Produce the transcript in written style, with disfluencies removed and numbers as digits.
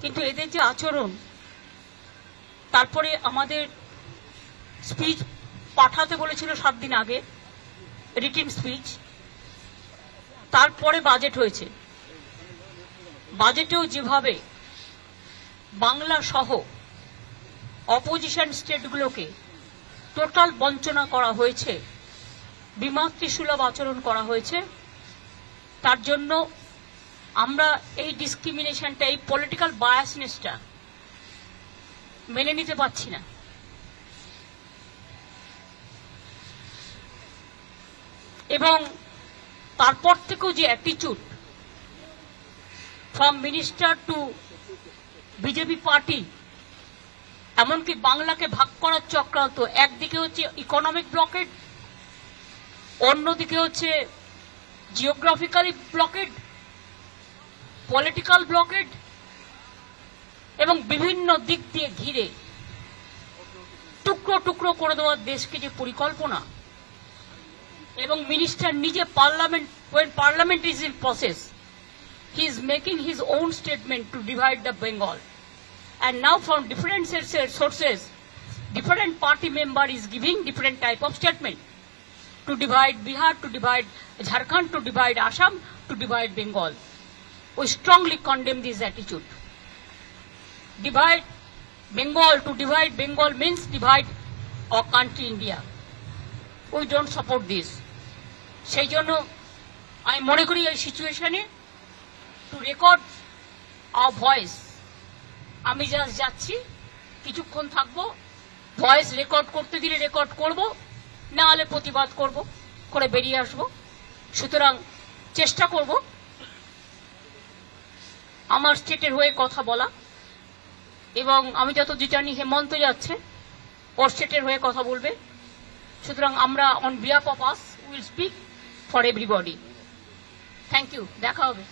কিন্তু এদের যে আচরণ, তারপরে আমাদের স্পিচ পাঠাতে বলেছিল 7 দিন আগে, রিটেন স্পিচ, তারপরে বাজেট হয়েছে। বাজেটেও যেভাবে বাংলা সহ অপোজিশন স্টেটগুলোকে টোটাল বঞ্চনা করা হয়েছে, বিমাতৃসুলভ আচরণ করা হয়েছে, তার জন্য আমরা এই ডিসক্রিমিনেশনটা, এই পলিটিক্যাল বায়াসনেসটা মেনে নিতে পারছি না। এবং তারপর থেকেও যে attitude from minister two BJP party, এমনকি বাংলাকে ভাগ করার চক্রান্ত, একদিকে হচ্ছে ইকোনমিক ব্লকেড, অন্যদিকে হচ্ছে জিওগ্রাফিক্যালি ব্লকেড, পলিটিক্যাল ব্লকেড, এবং বিভিন্ন দিক দিয়ে ঘিরে টুকরো টুকরো করে দেওয়ার দেশকে যে পরিকল্পনা, এবং মিনিস্টার নিজে when parliament is in process, he is making his own statement to divide the Bengal, and now from different sources different party member is giving different type of statement to divide Bihar, to divide Jharkhand, to divide Assam, to divide Bengal. We strongly condemn this attitude. Divide Bengal, to divide Bengal means divide our country India. We don't support this. সেই জন্য আমি মনে করি এই সিচুয়েশনে two record hour voice, আমি জাস্ট যাচ্ছি, কিছুক্ষণ থাকবো, ভয়েস রেকর্ড করতে দিলে রেকর্ড করব, না হলে প্রতিবাদ করব, করে বেরিয়ে আসব। সুতরাং চেষ্টা করব আমার স্টেটের হয়ে কথা বলা, এবং আমি যতদূর জানি হেমন্ত যাচ্ছে, ওর স্টেটের হয়ে কথা বলবে। সুতরাং আমরা on behalf of us will speak for everybody. Thank you, দেখা হবে।